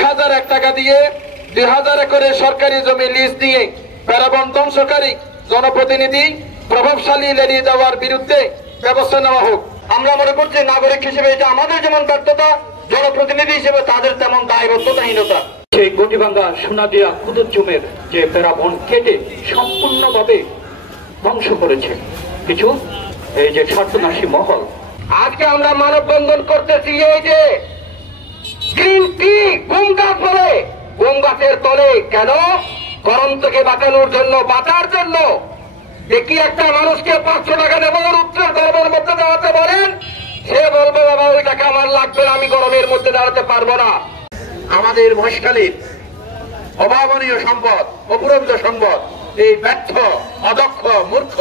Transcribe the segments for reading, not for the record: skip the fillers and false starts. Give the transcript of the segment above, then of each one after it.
1001 টাকা দিয়ে 2000 একরে সরকারি জমি লিজ দিয়ে প্যারাবন ধ্বংসকারী জনপ্রতিনিধি প্রভাবশালী লেলিয়ে যাওয়ার বিরুদ্ধে ব্যবস্থা নেওয়া হোক। আমরা মনে করছি নাগরিক হিসেবে এটা আমাদের যেমন ব্যর্থতা, জনপ্রতিনিধি হিসেবে তাদের তেমন দায়বদ্ধতাহীনতা। সেই গটিভাঙ্গা সোনাদিয়া কুদুরজুমের যে প্যারাবন কেটে সম্পূর্ণভাবে ধ্বংস করেছে কিছু এই যে স্বার্থনাশী মহল। আজকে আমরা মানববন্ধন করতেছি এই যে গ্রিন টি গুম গাছ বলে, গুম গাছের তলে কেন? গরম থেকে বাঁচানোর জন্য, বাঁচার জন্য। দেখি একটা মানুষকে 500 টাকা দেবো উত্তর গরমের মধ্যে দাঁড়াতে বলেন, সে বলবে বাবা ওই টাকা আমার লাগবে না, আমি গরমের মধ্যে দাঁড়াতে পারবো না। আমাদের মহেশখালীর অভাবনীয় সম্পদ, অপুরন্ত সম্পদ, এই ব্যর্থ অদক্ষ মূর্খ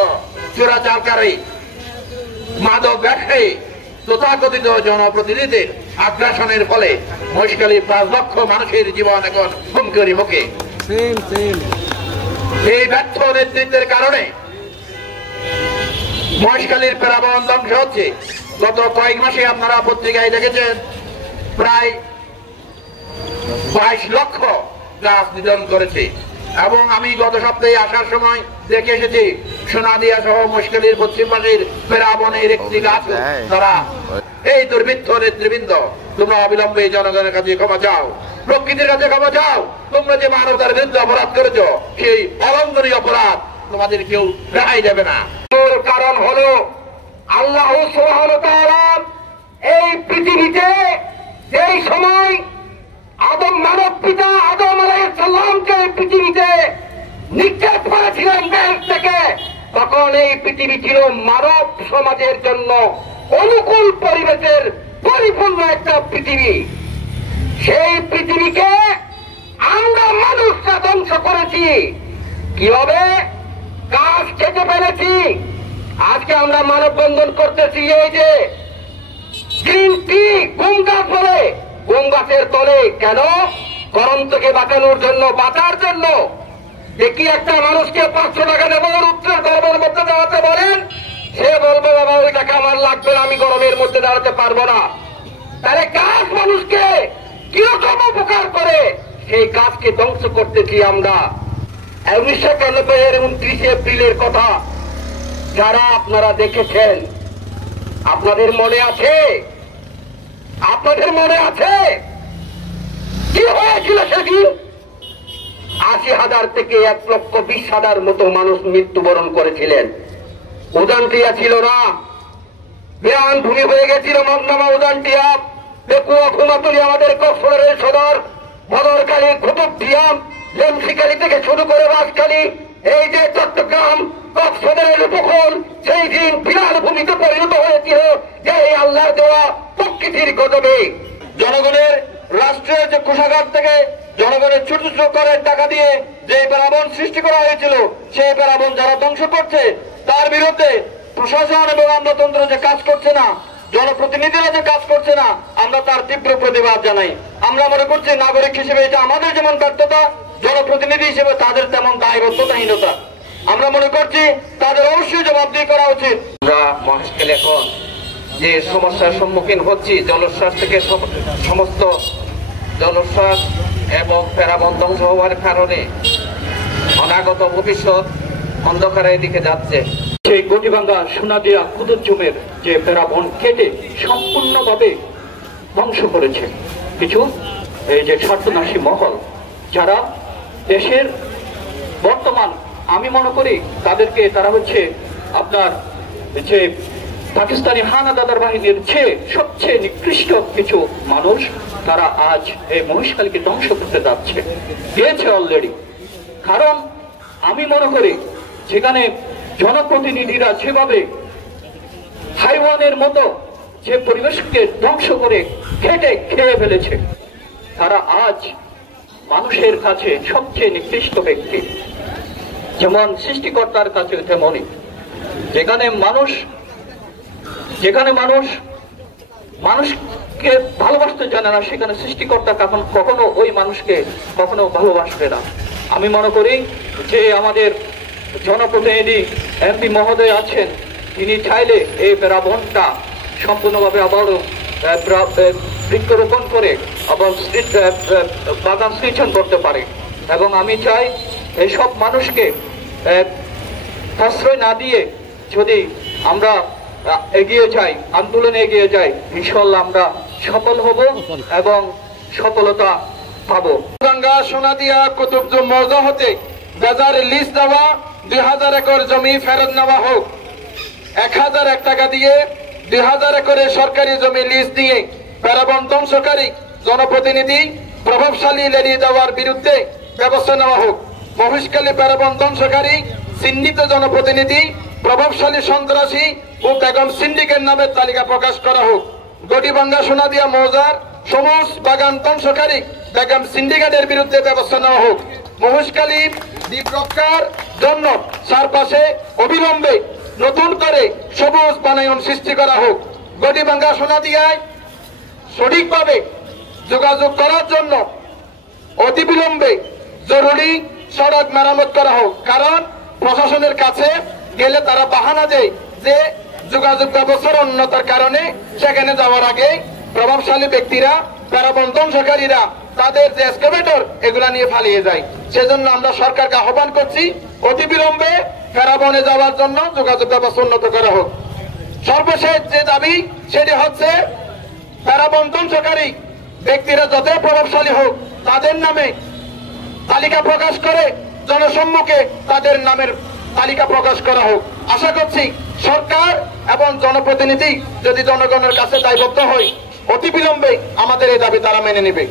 চোরাচারকারী মাদক ব্যবসায়ী তথাকথিত জনপ্রতিনিধিদের আগ্রাসনের ফলে মহেশখালীর 5 লক্ষ মানুষের জীবন এখন হুমকির মুখে। এই ব্যর্থ নেতৃত্বের কারণে মহেশখালীর প্যারাবন ধ্বংস হচ্ছে। গত কয়েক মাসে আপনারা পত্রিকায় দেখেছেন প্রায় 22 লক্ষ গাছ নিধন করেছে। এবং আমি গত সপ্তাহে আসার সময় দেখে এসেছি সোনাদিয়া সহ মহেশখালীর পশ্চিম পাশের প্যারাবনের একটি গাছ তারা। এই দুর্বৃত্ত নেতৃবৃন্দ, তোমরা অবিলম্বে জনগণের কাছে ক্ষমা চাও, প্রকৃতির কাছে ক্ষমা চাও। তোমরা যে মানবতার বিরুদ্ধে অপরাধ করেছো, সেই অলঙ্ঘনীয় অপরাধ তোমাদের কেউ রেহাই দেবে না। কারণ হলো আল্লাহ সুবহানাহু ওয়া তাআলা এই পৃথিবীতে এই সময় আদম মানব পিতা আদম আলাইহিস সালামকে পৃথিবীতে নিক্ষেপ করেছিলেন দেশ থেকে, তখন এই পৃথিবী ছিল মানব সমাজের জন্য অনুকূল পরিবেশের পরিপূর্ণ একটা পৃথিবী। সেই পৃথিবীকে আমরা মানুষরা ধ্বংস করেছি। কিভাবে? গাছ কেটে ফেলেছি। আজকে আমরা মানববন্ধন করতেছি এই যে গ্রিন টি গুম গাছ বলে, গুম গাছের তলে কেন? গরম থেকে বাঁচানোর জন্য, বাঁচার জন্য। দেখি একটা মানুষকে 500 টাকা দেবো উত্তর গরমের মধ্যে দাঁড়াতে বলেন, সে বলবে বাবা ওই টাকা আমার লাগবে না, আমি গরমের মধ্যে দাঁড়াতে পারবো না। তাহলে গাছ মানুষকে কিরকম উপকার করে, সেই গাছকে ধ্বংস করতেছি আমরা। 1991 29 এপ্রিলের কথা যারা আপনারা দেখেছেন, আপনাদের মনে আছে? আপনাদের মনে আছে কি হয়েছিল সেদিন? 80,000 থেকে 1,20,000 মতো মানুষ মৃত্যুবরণ করেছিলেন। উদানটিয়া ছিল না, বিরান ভূমি হয়ে গেছিল মগনামা, উদানটিয়া, পেকুয়া, ঘুমাতুলি, আমাদের কক্সবাজারের সদর, ভদরকালী, কুতুবদিয়া, লেমসিকালী থেকে শুরু করে রাজখালী, এই যে চট্টগ্রাম, কক্সবাজারের উপকূল, সেই দিন বিরান ভূমিতে পরিণত হয়েছিল যে এই আল্লাহর দেওয়া প্রকৃতির গজবে। জনগণের রাষ্ট্রের যে কোষাগার থেকে জনগণের ছোট ছোট করের টাকা দিয়ে যে প্যারাবন সৃষ্টি করা হয়েছিল, সেই প্যারাবন যারা ধ্বংস করছে তার বিরুদ্ধে প্রশাসন এবং আমলাতন্ত্র যে কাজ করছে না, জনপ্রতিনিধিরা যে কাজ করছে না, আমরা তার তীব্র প্রতিবাদ জানাই। আমরা মনে করছি নাগরিক হিসেবে এটা আমাদের যেমন ব্যর্থতা, জনপ্রতিনিধি হিসেবে তাদের তেমন দায়বদ্ধতাহীনতা। আমরা মনে করছি তাদের অবশ্যই জবাবদিহি করা উচিত। আমরা মহেশখালী এখন যে সমস্যার সম্মুখীন হচ্ছি, জলোচ্ছ্বাস থেকে সমস্ত জলোচ্ছ্বাস এবং প্যারাবন ধ্বংস হওয়ার কারণে অনাগত ভবিষ্যৎ অন্ধকারের দিকে যাচ্ছে। সেই গটিভাঙ্গা সোনাদিয়া কুদুরজুমের যে প্যারাবন কেটে সম্পূর্ণভাবে ধ্বংস করেছে কিছু এই যে স্বার্থনাশী মহল, যারা দেশের বর্তমান, আমি মনে করি তাদেরকে, তারা হচ্ছে আপনার যে পাকিস্তানি হানাদার বাহিনীর চেয়ে সবচেয়ে নিকৃষ্ট কিছু মানুষ। তারা আজ এই মহেশখালীকে ধ্বংস করতে যাচ্ছে, গিয়েছে অলরেডি। কারণ আমি মনে করি যেখানে জনপ্রতিনিধিরা যেভাবে হাইওয়ানের মতো যে পরিবেশকে ধ্বংস করে খেটে খেয়ে ফেলেছে, তারা আজ মানুষের কাছে সবচেয়ে নিকৃষ্ট ব্যক্তি। যেমন সৃষ্টিকর্তার কাছে তেমনই। যেখানে মানুষকে ভালোবাসতে জানে না, সেখানে সৃষ্টিকর্তা কখনো ওই মানুষকে কখনো ভালোবাসবে না। আমি মনে করি যে আমাদের জনপ্রতিনিধি এমপি মহোদয় আছেন, তিনি চাইলে এই প্যারাবনটা সম্পূর্ণভাবে আবারও বৃক্ষরোপণ করে আবার বাগান সৃজন করতে পারে। এবং আমি চাই এইসব মানুষকে আশ্রয় না দিয়ে যদি আমরা এগিয়ে যাই, আন্দোলনে এগিয়ে যাই, ইনশাআল্লাহ আমরা সফল হব এবং সফলতা পাবো। গঙ্গা সোনাদিয়া কুতুবজুম মৌজা হতে বাজারে লিস্ট দেওয়া 2000 একর জমি ফেরত নেওয়া হোক। 1001 টাকা দিয়ে 2000 একরের সরকারি জমি লিস্ট দিয়ে প্যারাবন ধ্বংসকারী জনপ্রতিনিধি প্রভাবশালী লেরিয়ে দেওয়ার বিরুদ্ধে ব্যবস্থা নেওয়া হোক। মহেশখালী প্যারাবন ধ্বংসকারী চিহ্নিত জনপ্রতিনিধি প্রভাবশালী সন্ত্রাসী ও বেগম সিন্ডিকেট নামের তালিকা প্রকাশ করা হোক। গটিবাঙ্গা সোনাদিয়া মৌজার সমস্ত বাগান ধ্বংসকারী বেগম সিন্ডিকেটের বিরুদ্ধে ব্যবস্থা নেওয়া হোক। মহেশখালী দ্বীপ রক্ষার জন্য চারপাশে অবিলম্বে নতুন করে সবুজ বনায়ন সৃষ্টি করা হোক। গটিবাঙ্গা সোনাদিয়ায় সঠিকভাবে যোগাযোগ করার জন্য অতিবিলম্বে জরুরি সড়ক মেরামত করা হোক। কারণ প্রশাসনের কাছে গেলে তারা বাহানা দেয় যে যোগাযোগ ব্যবস্থার উন্নতার কারণে সেখানে যাওয়ার আগে প্রভাবশালী ব্যক্তিরা প্যারাবন ধ্বংসকারীরা তাদের যে এক্সকাভেটর এগুলা নিয়ে পালিয়ে যায়। সেজন্য আমরা সরকারকে আহ্বান করছি অতিবিলম্বে প্যারাবনে যাওয়ার জন্য যোগাযোগ ব্যবস্থা উন্নত করা হোক। সর্বশেষ যে দাবি সেটি হচ্ছে প্যারাবন ধ্বংসকারী ব্যক্তিরা যতই প্রভাবশালী হোক তাদের নামে তালিকা প্রকাশ করে জনসম্মুখে তাদের নামের তালিকা প্রকাশ করা হোক। আশা করছি সরকার এবং জনপ্রতিনিধি যদি জনগণের কাছে দায়বদ্ধ হয় অতিবিলম্বে আমাদের এই দাবি তারা মেনে নেবে।